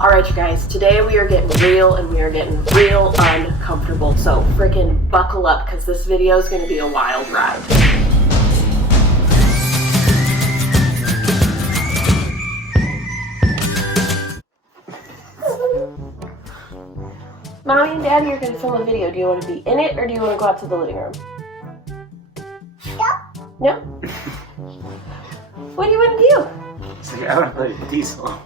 Alright you guys, today we are getting real and we are getting real uncomfortable. So freaking buckle up because this video is going to be a wild ride. Mommy and Daddy are going to film a video. Do you want to be in it or do you want to go out to the living room? No? What do you want to do? So I want to play Diesel.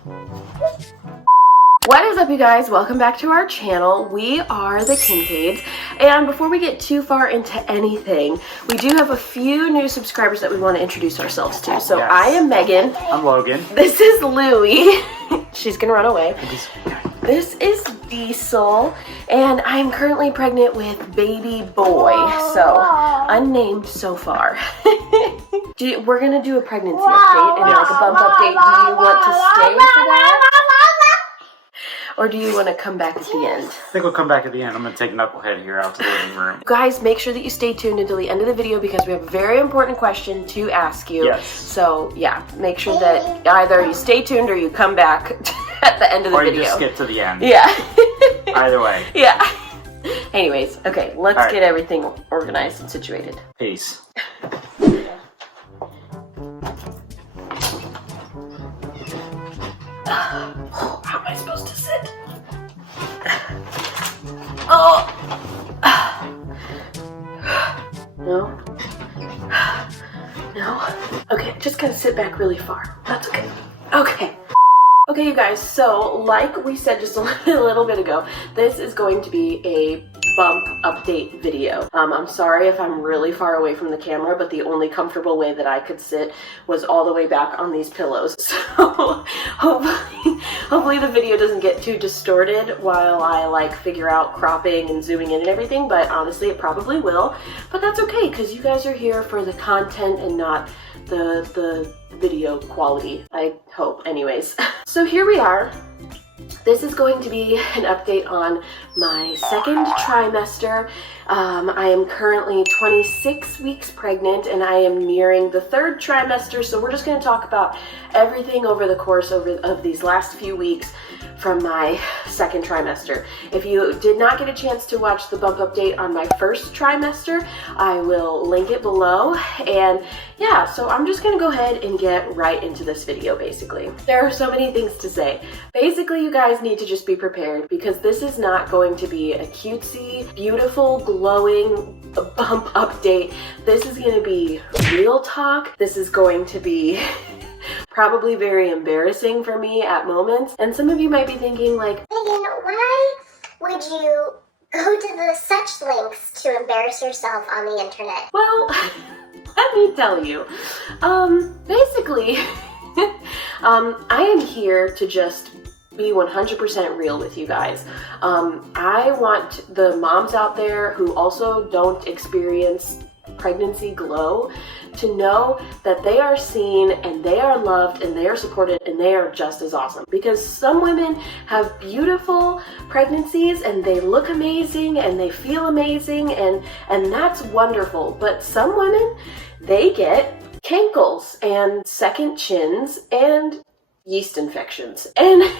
What is up you guys? Welcome back to our channel. We are the Kincaids, and before we get too far into anything, we do have a few new subscribers that we want to introduce ourselves to. So yes. I am Megan. I'm Logan. This is Louie. She's gonna run away. This is Diesel, and I am currently pregnant with baby boy, so unnamed so far. We're gonna do a pregnancy update and like a bump update. Do you want to stay for that? Or do you want to come back at the end? I think we'll come back at the end. I'm going to take Knucklehead here out to the living room. Guys, make sure that you stay tuned until the end of the video because we have a very important question to ask you. Yes. So, yeah, make sure that either you stay tuned or you come back at the end of the video. Or you just skip to the end. Yeah. Either way. Yeah. Anyways, okay, let's get everything organized and situated. Peace. How am I supposed to sit? Oh! No? No? Okay, just gonna sit back really far. That's okay. Okay. Okay, you guys, so like we said just a little bit ago, this is going to be a bump update video. I'm sorry if I'm really far away from the camera, but the only comfortable way that I could sit was all the way back on these pillows. So hopefully the video doesn't get too distorted while I like figure out cropping and zooming in and everything, but honestly it probably will. But that's okay because you guys are here for the content and not the video quality, I hope. Anyways, so here we are. This is going to be an update on my second trimester. I am currently 26 weeks pregnant and I am nearing the third trimester, so we're just going to talk about everything over the course of these last few weeks from my second trimester. If you did not get a chance to watch the bump update on my first trimester, I will link it below. And yeah, so I'm just gonna go ahead and get right into this video basically. There are so many things to say. Basically, you guys need to just be prepared because this is not going to be a cutesy, beautiful, glowing bump update. This is gonna be real talk. This is going to be probably very embarrassing for me at moments. And some of you might be thinking like, Megan, why would you go to the such lengths to embarrass yourself on the internet? Well, let me tell you. Basically, I am here to just be 100% real with you guys. I want the moms out there who also don't experience pregnancy glow to know that they are seen and they are loved and they are supported and they are just as awesome. Because some women have beautiful pregnancies and they look amazing and they feel amazing and that's wonderful. But some women, they get cankles and second chins and yeast infections. And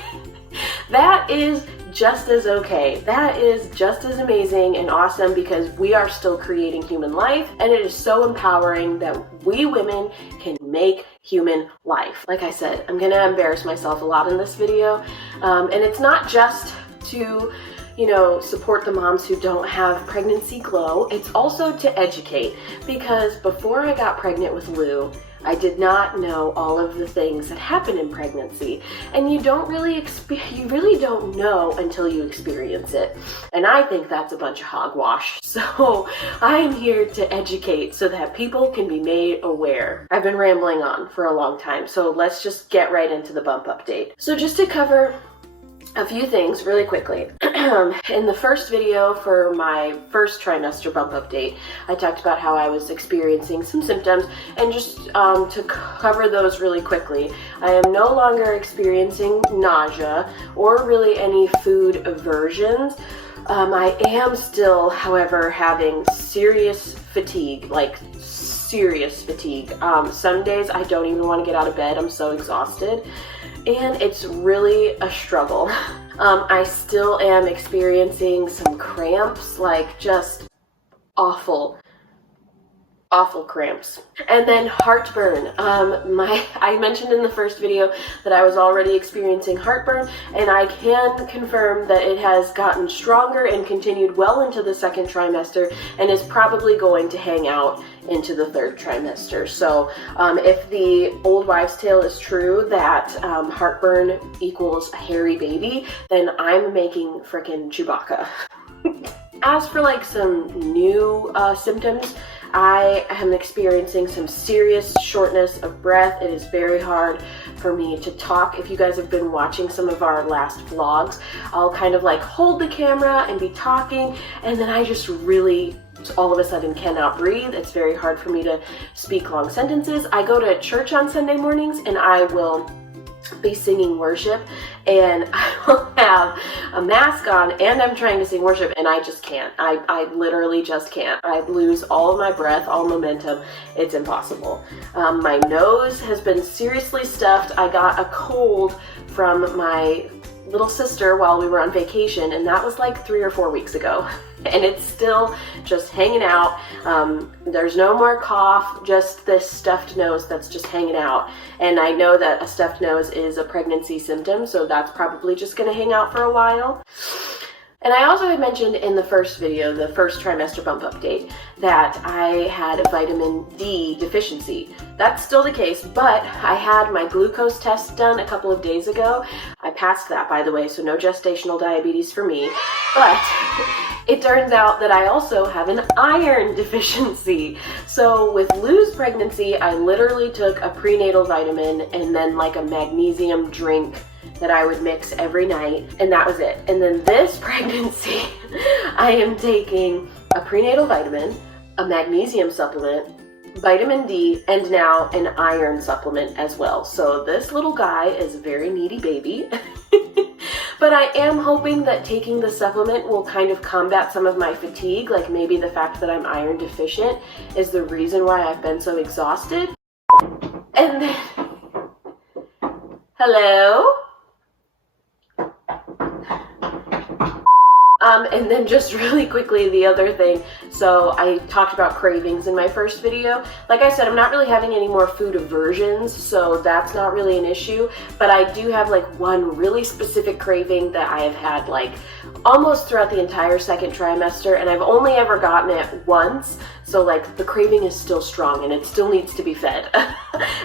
that is just as okay. That is just as amazing and awesome because we are still creating human life and it is so empowering that we women can make human life. Like I said, I'm gonna embarrass myself a lot in this video, and it's not just to, you know, support the moms who don't have pregnancy glow. It's also to educate because before I got pregnant with Lou, I did not know all of the things that happen in pregnancy, and you really don't know until you experience it. And I think that's a bunch of hogwash. So I am here to educate so that people can be made aware. I've been rambling on for a long time, so let's just get right into the bump update. So just to cover a few things really quickly. In the first video for my first trimester bump update, I talked about how I was experiencing some symptoms, and just to cover those really quickly, I am no longer experiencing nausea or really any food aversions. I am still, however, having serious fatigue, like serious fatigue. Some days I don't even want to get out of bed. I'm so exhausted, and it's really a struggle. I still am experiencing some cramps, like just awful cramps. And then heartburn. I mentioned in the first video that I was already experiencing heartburn, and I can confirm that it has gotten stronger and continued well into the second trimester and is probably going to hang out into the third trimester. So if the old wives' tale is true that heartburn equals a hairy baby, then I'm making frickin' Chewbacca. As for like some new symptoms, I am experiencing some serious shortness of breath. It is very hard for me to talk. If you guys have been watching some of our last vlogs, I'll kind of like hold the camera and be talking, and then I just really all of a sudden cannot breathe. It's very hard for me to speak long sentences. I go to church on Sunday mornings and I will be singing worship, and I will have a mask on and I'm trying to sing worship, and I just can't. I literally just can't. I lose all of my breath, all momentum. It's impossible. My nose has been seriously stuffed. I got a cold from my little sister while we were on vacation, and that was like 3 or 4 weeks ago, and it's still just hanging out. There's no more cough, just this stuffed nose that's just hanging out, and I know that a stuffed nose is a pregnancy symptom, so that's probably just going to hang out for a while. And I also had mentioned in the first video, the first trimester bump update, that I had a vitamin D deficiency. That's still the case, but I had my glucose test done a couple of days ago. I passed that, by the way, so no gestational diabetes for me. But it turns out that I also have an iron deficiency. So with Lou's pregnancy, I literally took a prenatal vitamin and then like a magnesium drink that I would mix every night, and that was it. And then this pregnancy, I am taking a prenatal vitamin, a magnesium supplement, vitamin D, and now an iron supplement as well. So this little guy is a very needy baby. But I am hoping that taking the supplement will kind of combat some of my fatigue, like maybe the fact that I'm iron deficient is the reason why I've been so exhausted. And then, hello? And then just really quickly, the other thing, so I talked about cravings in my first video. Like I said, I'm not really having any more food aversions, so that's not really an issue, but I do have like one really specific craving that I have had like almost throughout the entire second trimester, and I've only ever gotten it once, so like the craving is still strong and it still needs to be fed.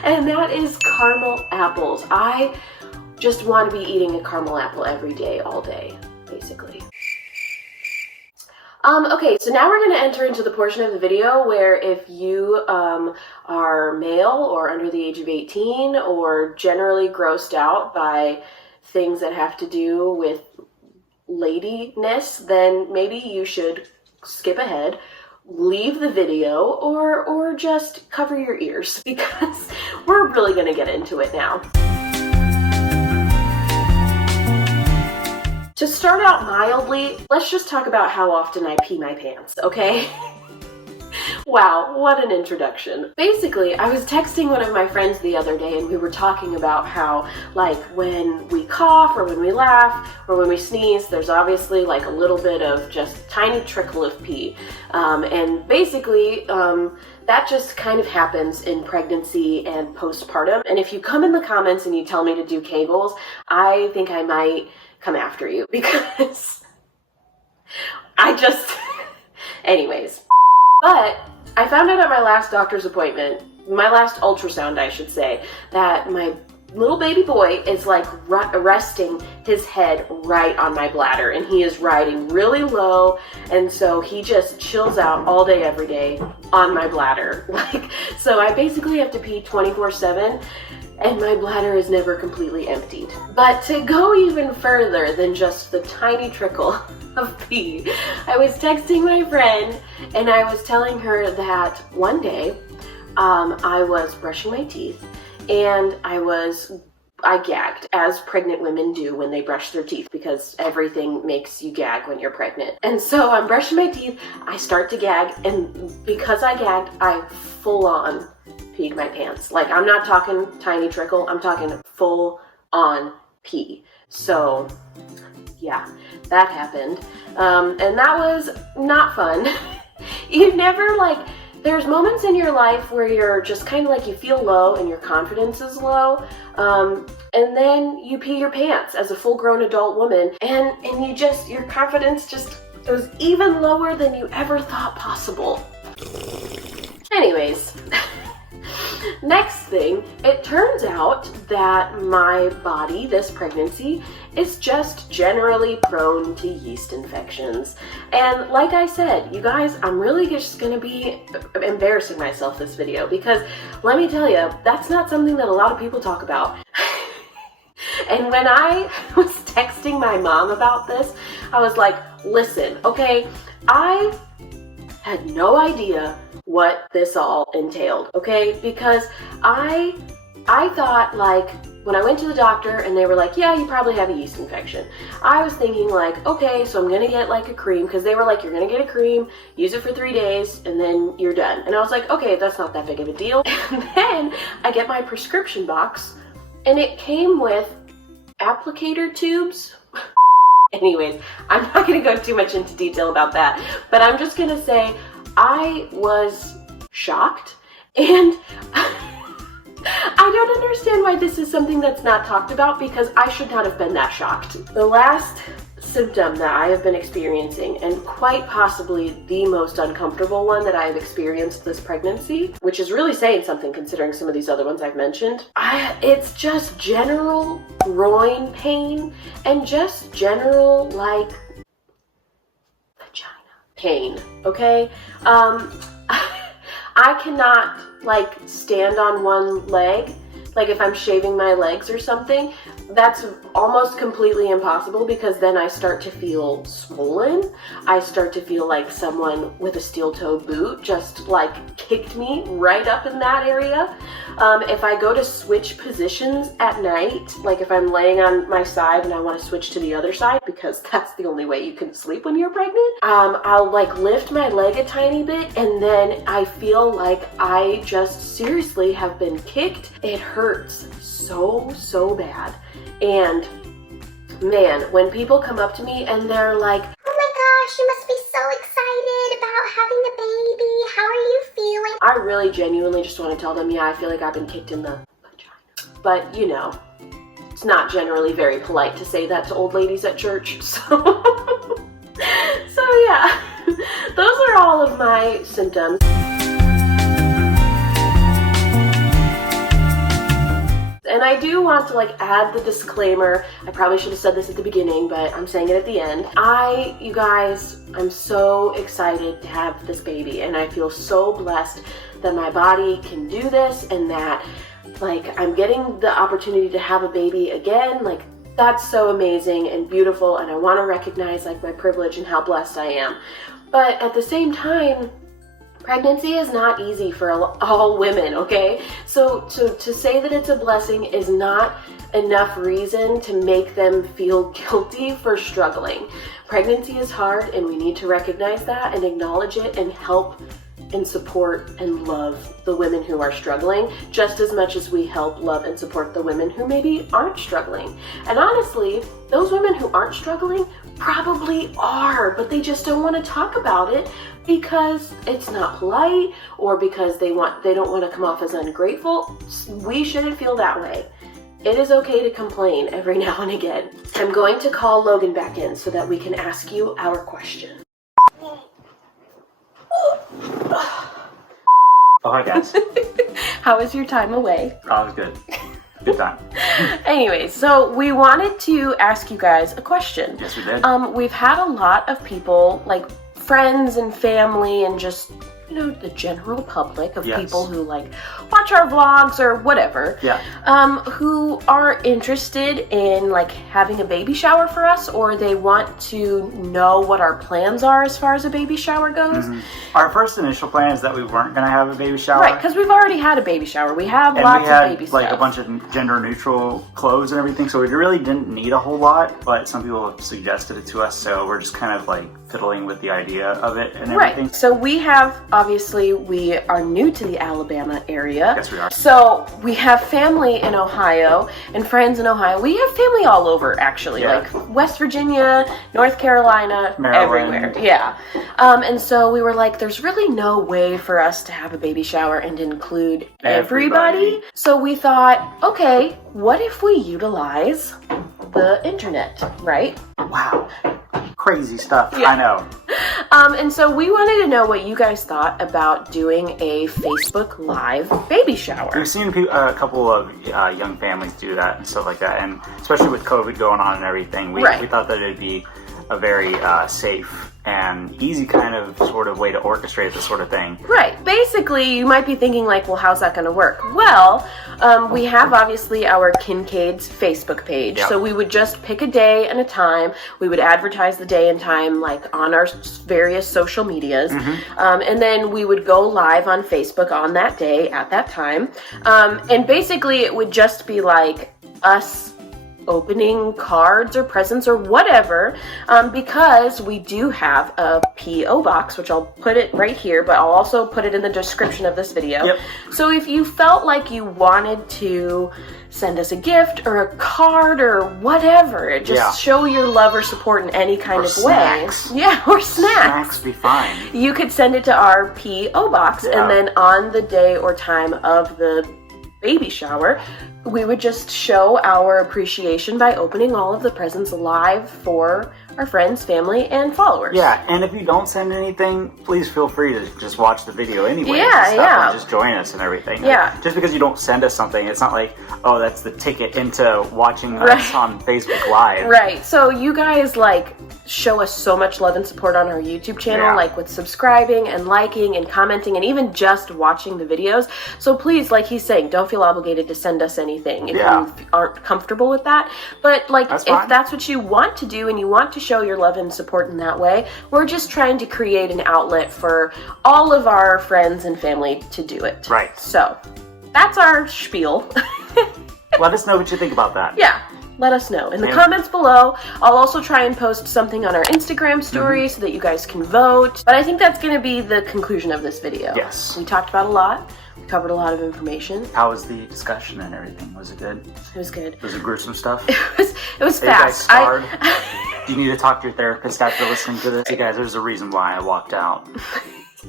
And that is caramel apples. I just want to be eating a caramel apple every day, all day, basically. Okay, so now we're going to enter into the portion of the video where if you are male or under the age of 18 or generally grossed out by things that have to do with ladiness, then maybe you should skip ahead, leave the video, or just cover your ears, because we're really going to get into it now. To start out mildly, let's just talk about how often I pee my pants, okay? Wow, what an introduction. Basically, I was texting one of my friends the other day and we were talking about how, like, when we cough or when we laugh or when we sneeze, there's obviously like a little bit of just tiny trickle of pee. And basically, that just kind of happens in pregnancy and postpartum. And if you come in the comments and you tell me to do Kegels, I think I might come after you, because I just, anyways. But I found out at my last doctor's appointment, my last ultrasound I should say, that my little baby boy is like resting his head right on my bladder, and he is riding really low, and so he just chills out all day every day on my bladder. Like, so I basically have to pee 24/7. And my bladder is never completely emptied. But to go even further than just the tiny trickle of pee, I was texting my friend and I was telling her that one day I was brushing my teeth and I was I gagged, as pregnant women do when they brush their teeth, because everything makes you gag when you're pregnant. And so I'm brushing my teeth, I start to gag, and because I gagged, I full on peed my pants. Like, I'm not talking tiny trickle, I'm talking full on pee. So yeah, that happened. And that was not fun. You never, like, there's moments in your life where you're just kind of like, you feel low and your confidence is low, and then you pee your pants as a full-grown adult woman, and you just, your confidence just goes even lower than you ever thought possible. Anyways, next thing, it turns out that my body, this pregnancy, is just generally prone to yeast infections. And like I said, you guys, I'm really just gonna be embarrassing myself this video, because let me tell you, that's not something that a lot of people talk about. And when I was texting my mom about this, I was like, listen, okay, I had no idea what this all entailed, okay? Because I thought, like, when I went to the doctor and they were like, yeah, you probably have a yeast infection, I was thinking like, okay, so I'm gonna get like a cream, because they were like, you're gonna get a cream, use it for 3 days, and then you're done. And I was like, okay, that's not that big of a deal. And then I get my prescription box, and it came with applicator tubes. Anyways, I'm not gonna go too much into detail about that, but I'm just gonna say I was shocked, and I don't understand why this is something that's not talked about, because I should not have been that shocked. The last symptom that I have been experiencing, and quite possibly the most uncomfortable one that I have experienced this pregnancy, which is really saying something considering some of these other ones I've mentioned, it's just general groin pain and just general, like, vagina pain, okay? I cannot, like, stand on one leg. Like, if I'm shaving my legs or something, that's almost completely impossible, because then I start to feel swollen. I start to feel like someone with a steel-toe boot just, like, kicked me right up in that area. If I go to switch positions at night, like if I'm laying on my side and I want to switch to the other side, because that's the only way you can sleep when you're pregnant, I'll, like, lift my leg a tiny bit, and then I feel like I just seriously have been kicked. It hurts so bad. And man, when people come up to me and they're like, oh my gosh, you must be so excited about having a baby, how are you feeling? I really genuinely just want to tell them, yeah, I feel like I've been kicked in the vagina. But, you know, it's not generally very polite to say that to old ladies at church, so yeah, those are all of my symptoms. And I do want to, like, add the disclaimer. I probably should have said this at the beginning, but I'm saying it at the end. You guys, I'm so excited to have this baby, and I feel so blessed that my body can do this, and that, like, I'm getting the opportunity to have a baby again. Like, that's so amazing and beautiful, and I want to recognize, like, my privilege and how blessed I am. But at the same time, pregnancy is not easy for all women, okay? So to say that it's a blessing is not enough reason to make them feel guilty for struggling. Pregnancy is hard, and we need to recognize that and acknowledge it and help and support and love the women who are struggling, just as much as we help love and support the women who maybe aren't struggling. And honestly, those women who aren't struggling probably are, but they just don't want to talk about it because it's not polite, or because they don't want to come off as ungrateful. We shouldn't feel that way. It is okay to complain every now and again. I'm going to call Logan back in so that we can ask you our question. Oh, hi guys. How was your time away? Oh, it was good. Good time. Anyways, so we wanted to ask you guys a question. Yes, we did. We've had a lot of people, like friends and family and just the general public of Yes. people who like watch our vlogs or whatever, Yeah. who are interested in like having a baby shower for us, or they want to know what our plans are as far as a baby shower goes. Our first initial plan is that we weren't going to have a baby shower. Right, because we've already had a baby shower. We have And lots we had of baby like stuff. a bunch of gender neutral clothes and everything, so we really didn't need a whole lot, but some people have suggested it to us, so we're just kind of like fiddling with the idea of it and everything. Right. So we have, obviously, we are new to the Alabama area. Yes, we are. So we have family in Ohio and friends in Ohio. We have family all over, actually, Yeah. like West Virginia, North Carolina, Maryland. everywhere. Yeah. And so we were like, there's really no way for us to have a baby shower and include everybody. So we thought, okay, what if we utilize the internet, right? Wow. Crazy stuff. Yeah. I know. And so we wanted to know what you guys thought about doing a Facebook Live baby shower. We've seen a couple of young families do that and stuff like that, and especially with COVID going on and everything, we thought that it'd be a very safe and easy kind of sort of way to orchestrate this sort of thing. Right. Basically, you might be thinking like, well, how's that going to work? Well, we have obviously our Kincaids Facebook page. Yep. So we would just pick a day and a time. We would advertise the day and time like on our various social medias. And then we would go live on Facebook on that day at that time. And basically it would just be like us opening cards or presents or whatever, because we do have a P.O. box, which I'll put it right here, but I'll also put it in the description of this video. Yep. So if you felt like you wanted to send us a gift or a card or whatever, just show your love or support in any kind of snacks. way. Yeah, or snacks. Snacks be fine. You could send it to our P.O. box, and then on the day or time of the baby shower, we would just show our appreciation by opening all of the presents live for our friends, family, and followers. Yeah, and if you don't send anything, please feel free to just watch the video anyway. Yeah, and stuff, yeah. And just join us and everything. Yeah. Just because you don't send us something, it's not like, oh, that's the ticket into watching us on Facebook Live. Right. So you guys like show us so much love and support on our YouTube channel, like with subscribing and liking and commenting and even just watching the videos. So please, like he's saying, don't feel obligated to send us anything if you aren't comfortable with that. But like if that's what you want to do and you want to show your love and support in that way, we're just trying to create an outlet for all of our friends and family to do it. Right. So that's our spiel. Let us know what you think about that. Yeah. Let us know in the comments below. I'll also try and post something on our Instagram story so that you guys can vote. But I think that's going to be the conclusion of this video. Yes. We talked about a lot. We covered a lot of information. How was the discussion and everything? Was it good? It was good. Was it gruesome stuff? It was Are you guys fast. scarred? Do you need to talk to your therapist after listening to this? Hey guys, there's a reason why I walked out.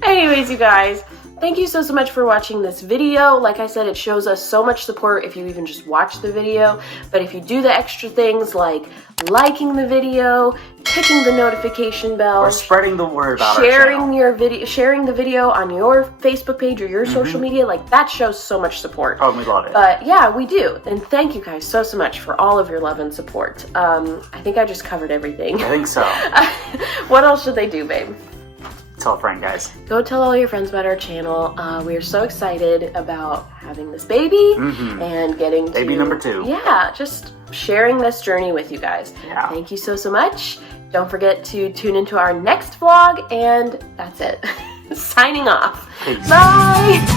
Anyways, you guys, thank you so much for watching this video. Like I said, it shows us so much support if you even just watch the video. But if you do the extra things like liking the video, hitting the notification bell, or spreading the word about sharing the video on your Facebook page or your social media, like that shows so much support. Oh, we love it. But yeah, we do. And thank you guys so much for all of your love and support. I think I just covered everything. I think so. What else should they do, babe? Tell a friend, guys. Go tell all your friends about our channel. We are so excited about having this baby and getting baby number 2. Yeah, just sharing this journey with you guys. Yeah. Thank you so much. Don't forget to tune into our next vlog, and that's it. Signing off. Peace. Bye.